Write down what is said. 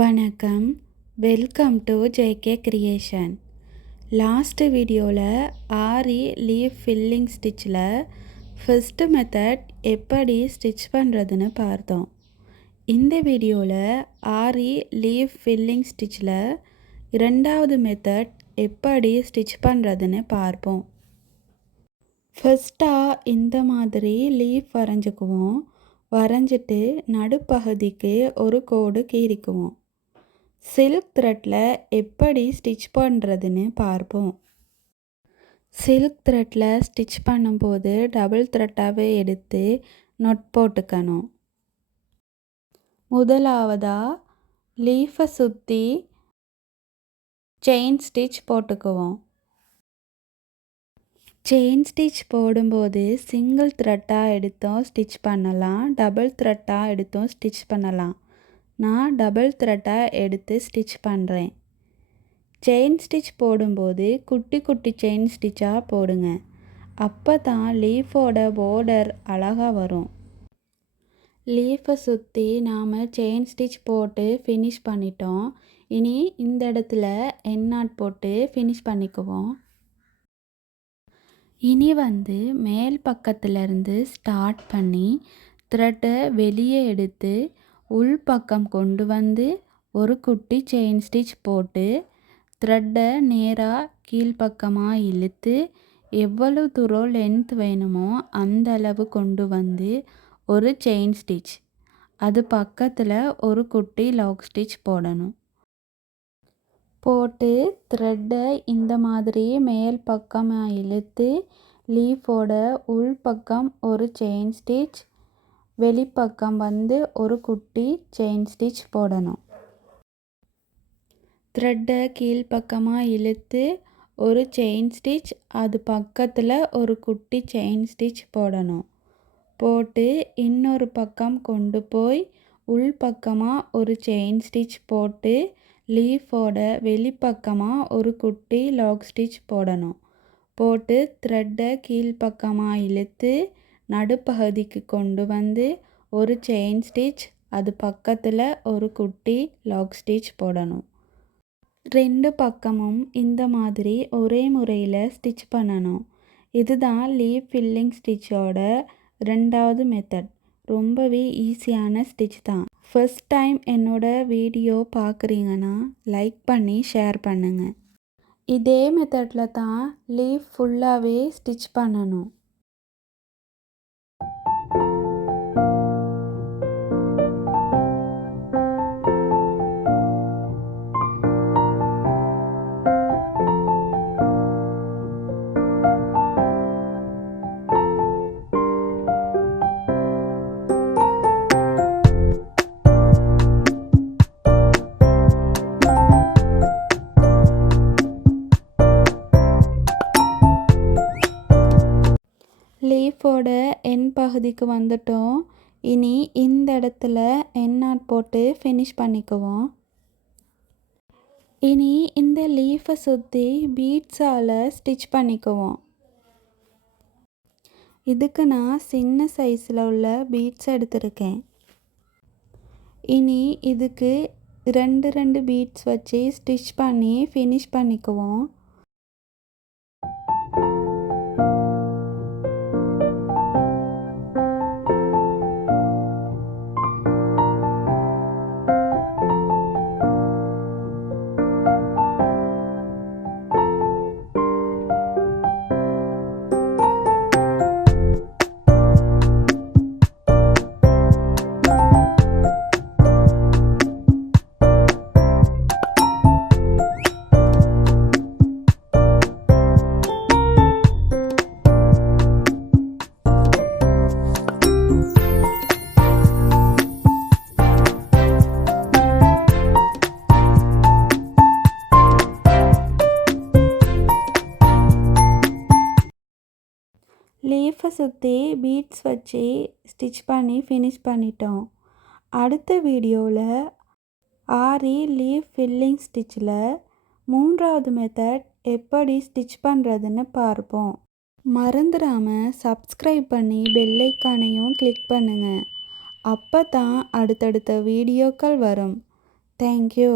வணக்கம். Welcome to JK creation last வீடியோவில் aari leaf filling ஸ்டிச்சில் ஃபஸ்ட்டு மெத்தட் எப்படி ஸ்டிச் பண்ணுறதுன்னு பார்த்தோம். இந்த வீடியோவில் ஆரி லீவ் ஃபில்லிங் ஸ்டிச்சில் இரண்டாவது மெத்தட் எப்படி ஸ்டிச் பண்ணுறதுன்னு பார்ப்போம். ஃபஸ்ட்டாக இந்த மாதிரி லீஃப் வரைஞ்சிக்குவோம். வரைஞ்சிட்டு நடுப்பகுதிக்கு ஒரு கோடு கீறிக்குவோம். சில்க் த்ரெட்டில் எப்படி ஸ்டிச் பண்ணுறதுன்னு பார்ப்போம். சில்க் த்ரெட்டில் ஸ்டிச் பண்ணும்போது டபுள் த்ரெட்டாகவே எடுத்து நொட் போட்டுக்கணும். முதலாவதாக லீஃபை சுற்றி செயின் ஸ்டிச் போட்டுக்குவோம். செயின் ஸ்டிச் போடும்போது சிங்கிள் த்ரெட்டாக எடுத்தும் ஸ்டிச் பண்ணலாம். டபுள் த்ரெட்டாக எடுத்தும் ஸ்டிச் பண்ணலாம். நான் டபுள் த்ரெட்டாக எடுத்து ஸ்டிச் பண்ணுறேன் செயின் ஸ்டிச் போடும்போது குட்டி குட்டி செயின் ஸ்டிச்சாக போடுங்க. அப்போ தான் லீஃபோட போர்டர் அழகாக வரும். லீஃபை சுற்றி நாம் செயின் ஸ்டிச் போட்டு ஃபினிஷ் பண்ணிட்டோம். இனி இந்த இடத்துல எண்ணாட் போட்டு ஃபினிஷ் பண்ணிக்குவோம். இனி வந்து மேல் பக்கத்துலேருந்து ஸ்டார்ட் பண்ணி த்ரெட்டை வெளியே எடுத்து உள் பக்கம் கொண்டு வந்து ஒரு குட்டி செயின் ஸ்டிச் போட்டு த்ரெட்டை நேராக கீழ்ப்பக்கமாக இழுத்து எவ்வளவு தூரம் லென்த் வேணுமோ அந்த அளவு கொண்டு வந்து ஒரு செயின் ஸ்டிச் அது பக்கத்தில் ஒரு குட்டி லாக் ஸ்டிச் போடணும். போட்டு த்ரெட்டை இந்த மாதிரி மேல் பக்கமாக இழுத்து லீஃபோட உள் பக்கம் ஒரு செயின் ஸ்டிச் வெளிப்பக்கம் வந்து ஒரு குட்டி செயின் ஸ்டிச் போடணும். த்ரெட்டை கீழ்ப்பக்கமாக இழுத்து ஒரு செயின் ஸ்டிச் அது பக்கத்தில் ஒரு குட்டி செயின் ஸ்டிச் போடணும். போட்டு இன்னொரு பக்கம் கொண்டு போய் உள் பக்கமாக ஒரு செயின் ஸ்டிச் போட்டு லீஃபோட வெளிப்பக்கமாக ஒரு குட்டி லாக் ஸ்டிச் போடணும். போட்டு த்ரெட்டை கீழ்ப்பக்கமாக இழுத்து நடுப்பகுதிக்கு கொண்டு வந்து ஒரு செயின் ஸ்டிச் அது பக்கத்தில் ஒரு குட்டி லாக் ஸ்டிச் போடணும். ரெண்டு பக்கமும் இந்த மாதிரி ஒரே முறையில் ஸ்டிச் பண்ணணும். இதுதான் லீவ் ஃபில்லிங் ஸ்டிச்சோட ரெண்டாவது மெத்தட் ரொம்பவே ஈஸியான ஸ்டிச் தான். ஃபஸ்ட் டைம் என்னோட வீடியோ பார்க்குறீங்கன்னா லைக் பண்ணி ஷேர் பண்ணுங்கள் இதே மெத்தடில் தான் லீவ் ஃபுல்லாகவே ஸ்டிச் பண்ணணும். லீஃபோட என் பகுதிக்கு வந்துட்டோம். இனி இந்த இடத்துல எண்ணாட் போட்டு ஃபினிஷ் பண்ணிக்குவோம். இனி இந்த லீஃபை சுற்றி பீட்ஸால் ஸ்டிச் பண்ணிக்குவோம். இதுக்கு நான் சின்ன சைஸில் உள்ள பீட்ஸ் எடுத்திருக்கேன். இனி இதுக்கு ரெண்டு ரெண்டு பீட்ஸ் வச்சு ஸ்டிச் பண்ணி ஃபினிஷ் பண்ணிக்குவோம். லீஃபை சுற்றி பீட்ஸ் வச்சு ஸ்டிச் பண்ணி ஃபினிஷ் பண்ணிட்டோம். அடுத்த வீடியோவில் ஆரி லீஃப் ஃபில்லிங் ஸ்டிச்சில் மூன்றாவது மெத்தட் எப்படி ஸ்டிச் பண்ணுறதுன்னு பார்ப்போம். மறந்துடாமல் சப்ஸ்கிரைப் பண்ணி பெல்லைக்கானையும் கிளிக் பண்ணுங்கள் அப்போ தான் அடுத்தடுத்த வீடியோக்கள் வரும். தேங்க்யூ